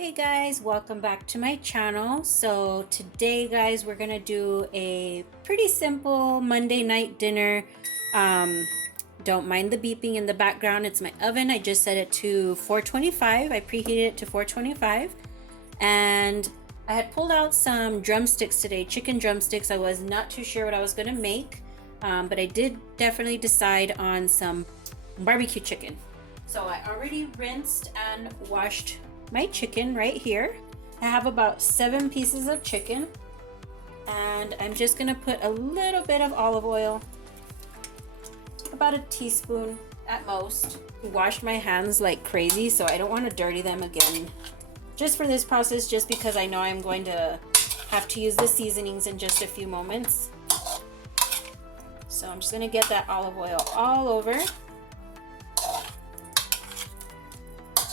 Hey guys, welcome back to my channel. So today guys, we're gonna do a pretty simple Monday night dinner. Don't mind the beeping in the background. It's my oven. I just set it to 425. I preheated it to 425. And I had pulled out some drumsticks today, chicken drumsticks. I was not too sure what I was gonna make, but I did definitely decide on some barbecue chicken. So I already rinsed and washed my chicken right here. I have about 7 pieces of chicken, and I'm just gonna put a little bit of olive oil, about a teaspoon at most. Washed my hands like crazy, so I don't want to dirty them again just for this process, just because I know I'm going to have to use the seasonings in just a few moments. So I'm just gonna get that olive oil all over.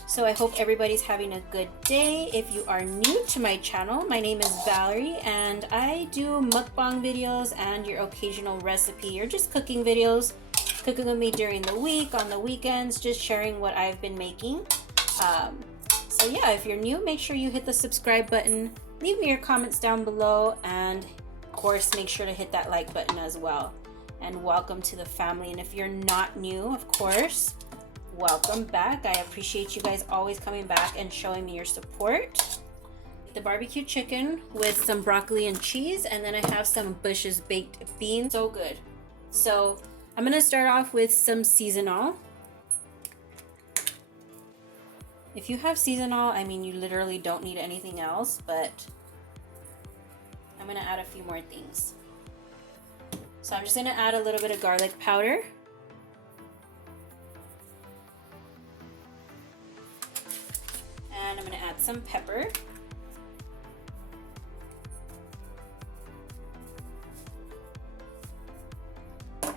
So I hope everybody's having a good day. If you are new to my channel, my name is Valerie and I do mukbang videos and your occasional recipe or just cooking videos. Cooking with me during the week, on the weekends, just sharing what I've been making. So yeah, if you're new, make sure you hit the subscribe button. Leave me your comments down below, and of course, make sure to hit that like button as well. And welcome to the family. And if you're not new, of course, welcome back. I appreciate you guys always coming back and showing me your support. The barbecue chicken with some broccoli and cheese, and then I have some Bush's baked beans. So good. So I'm gonna start off with some seasonal. If you have seasonal, I mean, you literally don't need anything else, but I'm gonna add a few more things. So I'm just gonna add a little bit of garlic powder. And I'm gonna add some pepper.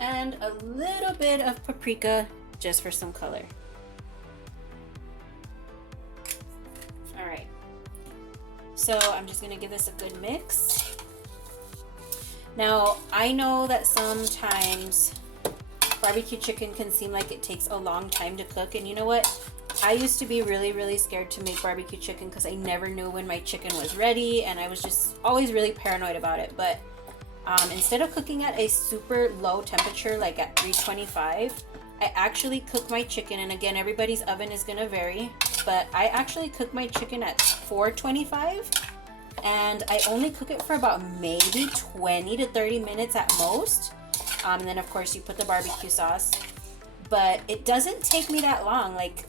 And a little bit of paprika just for some color. All right. So I'm just gonna give this a good mix. Now, I know that sometimes barbecue chicken can seem like it takes a long time to cook, and you know what? I used to be really scared to make barbecue chicken because I never knew when my chicken was ready, and I was just always really paranoid about it. But instead of cooking at a super low temperature, like at 325, I actually cook my chicken, and again, everybody's oven is gonna vary, but I actually cook my chicken at 425, and I only cook it for about maybe 20 to 30 minutes at most. And then of course you put the barbecue sauce, but it doesn't take me that long. Like,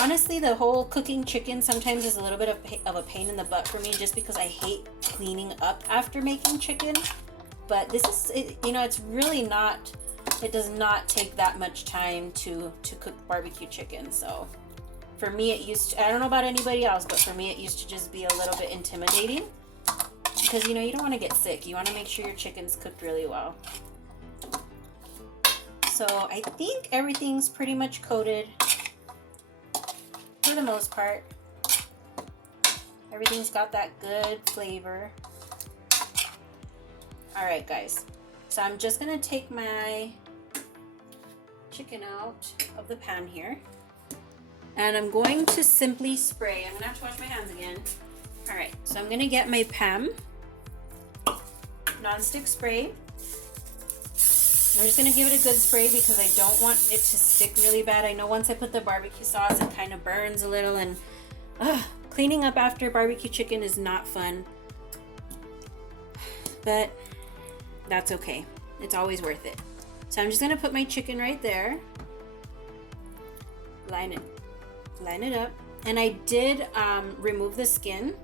honestly, the whole cooking chicken sometimes is a little bit of a pain in the butt for me, just because I hate cleaning up after making chicken. But this is, you know, it's really not, it does not take that much time to cook barbecue chicken. So for me, it used to, I don't know about anybody else, but for me, it used to just be a little bit intimidating, because, you know, you don't want to get sick. You want to make sure your chicken's cooked really well. So I think everything's pretty much coated. For the most part, everything's got that good flavor. All right, guys, so I'm just gonna take my chicken out of the pan here, and I'm going to simply spray. I'm gonna have to wash my hands again. All right, so I'm gonna get my PAM non-stick spray. I'm just gonna give it a good spray because I don't want it to stick really bad. I know once I put the barbecue sauce, it kind of burns a little, and cleaning up after barbecue chicken is not fun. But that's okay. It's always worth it. So I'm just gonna put my chicken right there. Line it up. And I did remove the skin.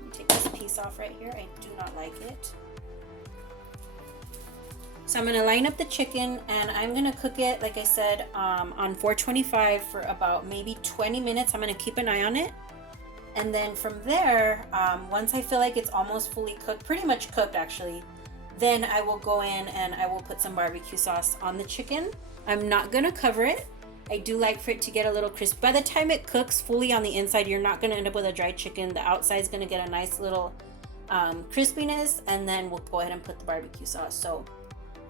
Let me take this piece off right here. I do not like it. So I'm gonna line up the chicken, and I'm gonna cook it, like I said, on 425 for about maybe 20 minutes. I'm gonna keep an eye on it. And then from there, once I feel like it's almost fully cooked, pretty much cooked actually, then I will go in and I will put some barbecue sauce on the chicken. I'm not gonna cover it. I do like for it to get a little crisp. By the time it cooks fully on the inside, you're not gonna end up with a dry chicken. The outside's gonna get a nice little crispiness, and then we'll go ahead and put the barbecue sauce. So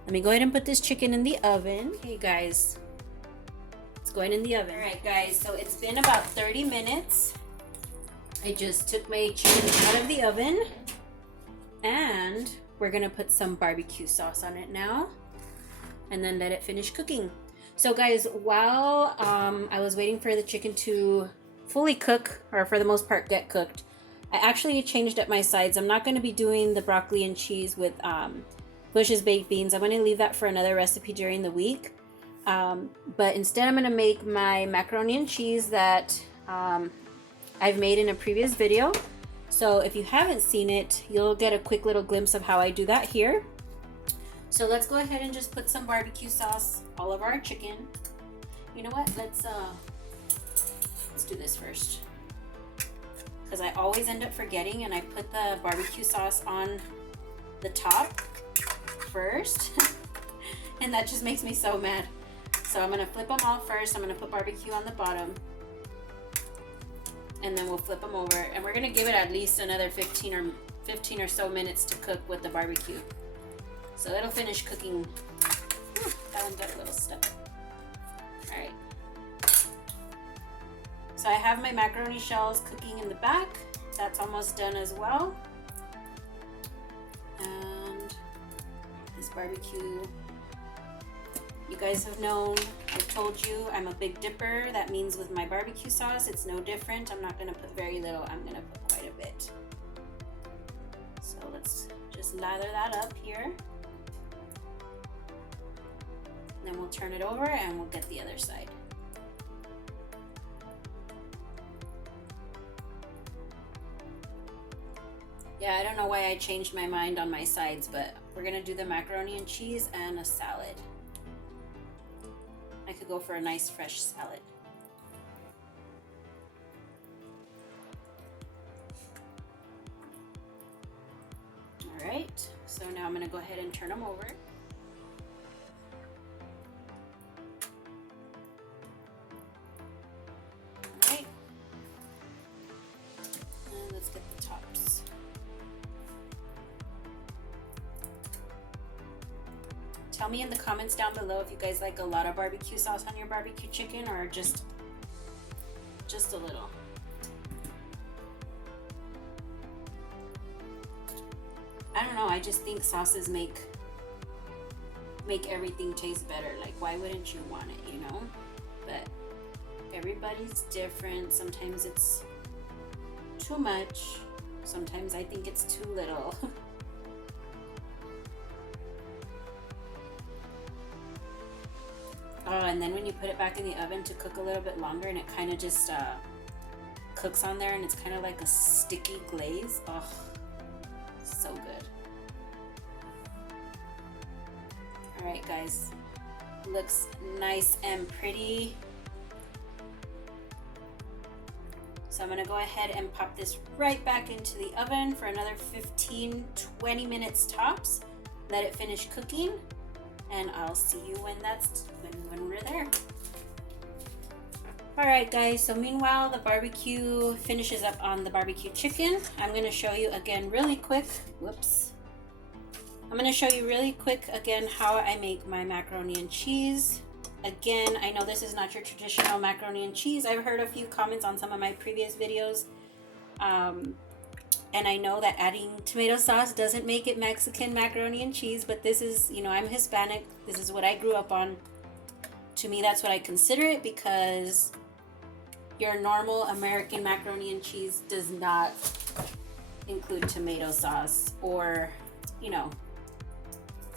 let me go ahead and put this chicken in the oven. Okay guys, it's going in the oven. All right guys, so it's been about 30 minutes. I just took my chicken out of the oven and we're gonna put some barbecue sauce on it now and then let it finish cooking. So guys, while I was waiting for the chicken to fully cook, or for the most part get cooked, I actually changed up my sides. I'm not going to be doing the broccoli and cheese with Bush's baked beans. I'm going to leave that for another recipe during the week. But instead I'm going to make my macaroni and cheese that I've made in a previous video. So if you haven't seen it, you'll get a quick little glimpse of how I do that here. So let's go ahead and just put some barbecue sauce all over our chicken. You know what? Let's do this first, because I always end up forgetting and I put the barbecue sauce on the top first and that just makes me so mad. So I'm gonna flip them all first. I'm gonna put barbecue on the bottom and then we'll flip them over, and we're gonna give it at least another 15 or so minutes to cook with the barbecue. So it'll finish cooking. That one got a little stuck. All right. So I have my macaroni shells cooking in the back. That's almost done as well. And this barbecue, you guys have known, I've told you I'm a big dipper. That means with my barbecue sauce, it's no different. I'm not gonna put very little, I'm gonna put quite a bit. So let's just lather that up here. Then we'll turn it over and we'll get the other side. Yeah, I don't know why I changed my mind on my sides, but we're gonna do the macaroni and cheese and a salad. I could go for a nice fresh salad. All right, so now I'm gonna go ahead and turn them over. All right, and let's get the tops. Tell me in the comments down below if you guys like a lot of barbecue sauce on your barbecue chicken or just a little. I don't know, I just think sauces make everything taste better. Like, why wouldn't you want it, you know? But everybody's different. Sometimes it's too much. Sometimes I think it's too little. Oh, and then when you put it back in the oven to cook a little bit longer and it kind of just cooks on there and it's kind of like a sticky glaze. Oh, so good. All right, guys. Looks nice and pretty. So I'm gonna go ahead and pop this right back into the oven for another 15-20 minutes tops. Let it finish cooking. And I'll see you when we're there. All right, guys, so meanwhile the barbecue finishes up on the barbecue chicken. I'm gonna show you again really quick. Whoops. I'm gonna show you really quick again how I make my macaroni and cheese. Again, I know this is not your traditional macaroni and cheese. I've heard a few comments on some of my previous videos. And I know that adding tomato sauce doesn't make it Mexican macaroni and cheese, but this is, you know, I'm Hispanic. This is what I grew up on. To me, that's what I consider it, because your normal American macaroni and cheese does not include tomato sauce or, you know,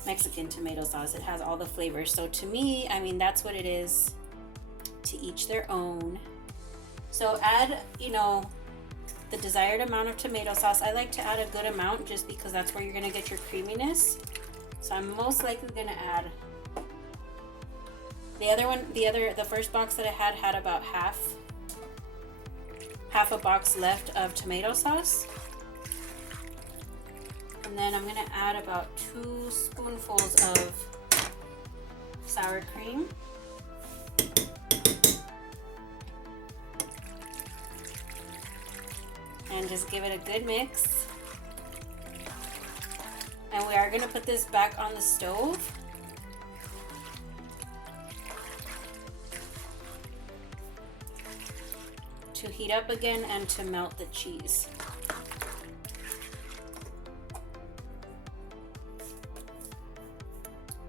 Mexican tomato sauce. It has all the flavors. So to me, I mean, that's what it is. To each their own. So add, you know, the desired amount of tomato sauce. I like to add a good amount just because that's where you're gonna get your creaminess. So I'm most likely gonna add the first box that I had about half a box left of tomato sauce. And then I'm gonna add about 2 spoonfuls of sour cream. And just give it a good mix. And we are going to put this back on the stove. to heat up again and to melt the cheese.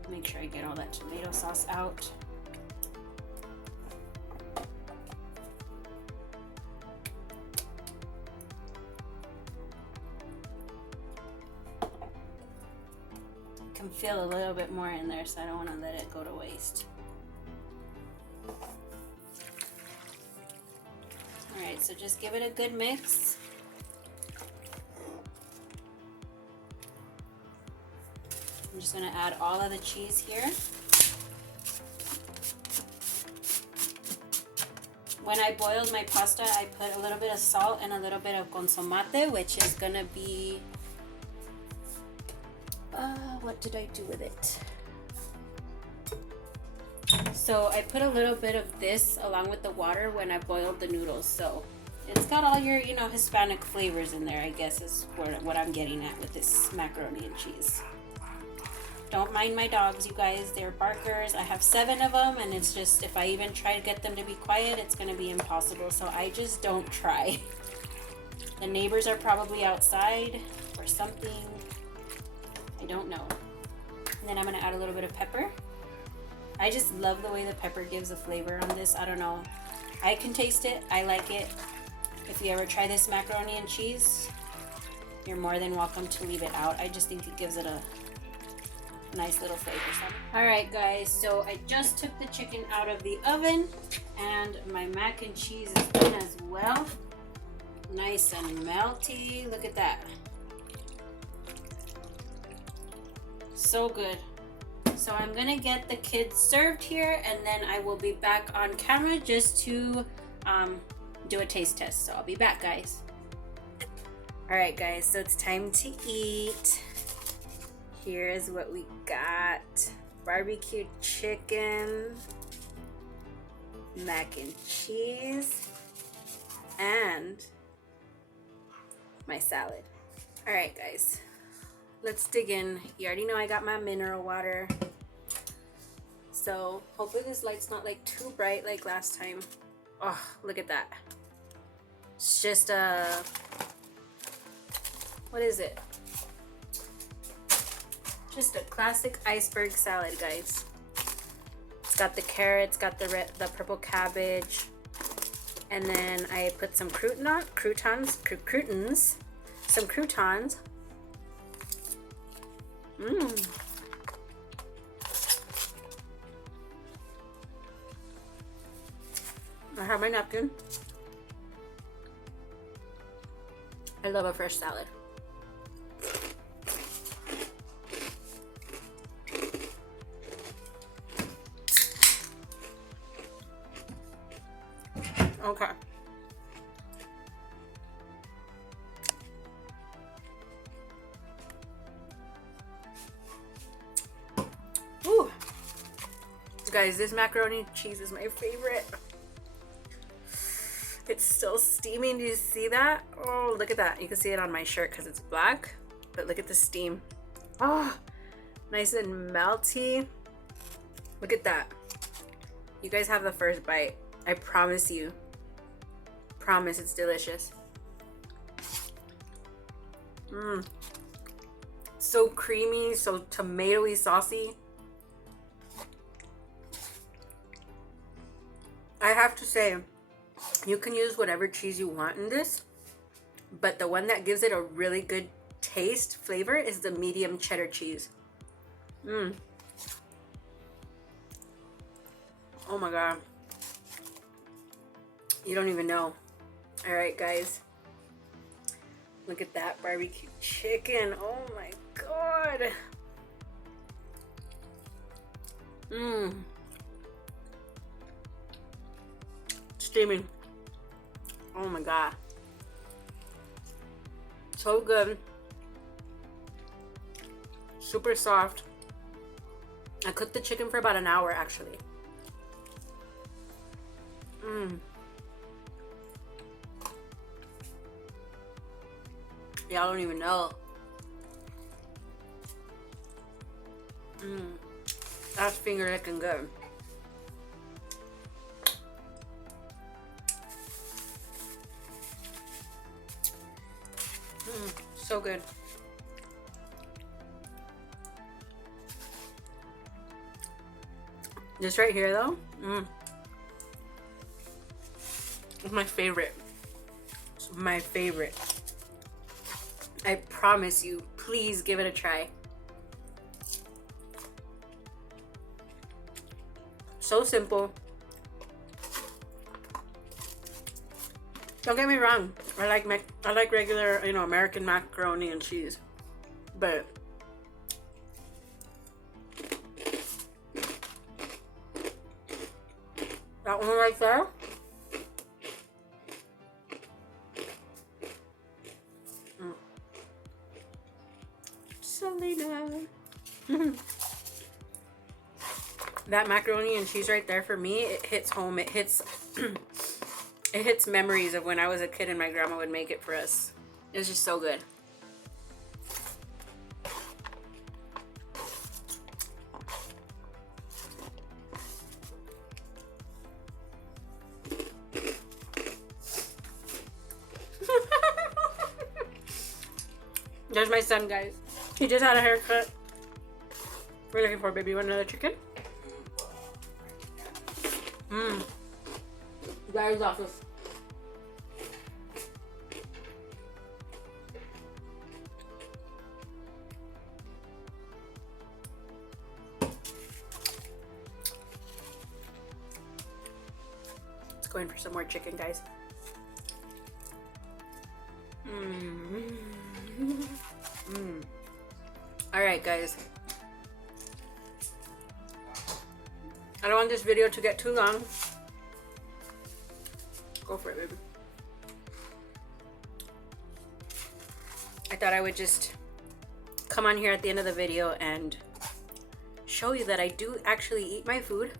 Make sure I get all that tomato sauce out. Can feel a little bit more in there, so I don't want to let it go to waste. Alright, so just give it a good mix. I'm just going to add all of the cheese here. When I boiled my pasta, I put a little bit of salt and a little bit of consomate, which is going to be what did I do with it? So I put a little bit of this along with the water when I boiled the noodles. So it's got all your, you know, Hispanic flavors in there, I guess is what I'm getting at with this macaroni and cheese. Don't mind my dogs, you guys. They're barkers. I have 7 of them, and it's just, if I even try to get them to be quiet, it's going to be impossible. So I just don't try. The neighbors are probably outside or something. I don't know. And then I'm going to add a little bit of pepper. I just love the way the pepper gives a flavor on this. I don't know. I can taste it. I like it. If you ever try this macaroni and cheese, you're more than welcome to leave it out. I just think it gives it a nice little flavor. Alright guys, so I just took the chicken out of the oven and my mac and cheese is done as well. Nice and melty. Look at that. So good. So I'm gonna get the kids served here, and then I will be back on camera just to do a taste test. So I'll be back, guys. Alright guys, so it's time to eat. Here's what we got. Barbecue chicken, mac and cheese, and my salad. Alright guys, let's dig in. You already know I got my mineral water. So hopefully this light's not like too bright like last time. Oh, look at that. It's just a, what is it? Just a classic iceberg salad, guys. It's got the carrots, got the purple cabbage, and then I put some croutons. I have my napkin. I love a fresh salad. Okay. Ooh. Guys, this macaroni and cheese is my favorite. It's still steaming. Do you see that? Oh, look at that. You can see it on my shirt because it's black, but look at the steam. Oh, nice and melty. Look at that. You guys have the first bite. I promise you. Promise it's delicious. So creamy, so tomatoey saucy. I have to say, you can use whatever cheese you want in this, but the one that gives it a really good taste, flavor, is the medium cheddar cheese. Oh my god. You don't even know. Alright guys, look at that barbecue chicken. Oh my god. Steaming. Oh my god, so good, super soft. I cooked the chicken for about an hour actually. Y'all don't even know. That's finger licking good. So good. This right here though, it's my favorite. It's my favorite. I promise you, please give it a try. So simple. Don't get me wrong. I like regular, you know, American macaroni and cheese, but that one right there. Selena. That macaroni and cheese right there, for me, it hits home. It hits it hits memories of when I was a kid and my grandma would make it for us. It's just so good. There's my son, guys. He just had a haircut. We're looking for, baby. You want another chicken? Gary's office. Let's go in for some more chicken, guys. All right, guys. I don't want this video to get too long. Go for it, baby. I thought I would just come on here at the end of the video and show you that I do actually eat my food.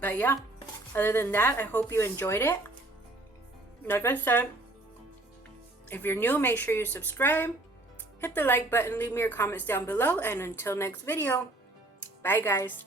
But yeah, other than that, I hope you enjoyed it. Like I said, if you're new, make sure you subscribe, hit the like button, leave me your comments down below, and until next video, bye guys.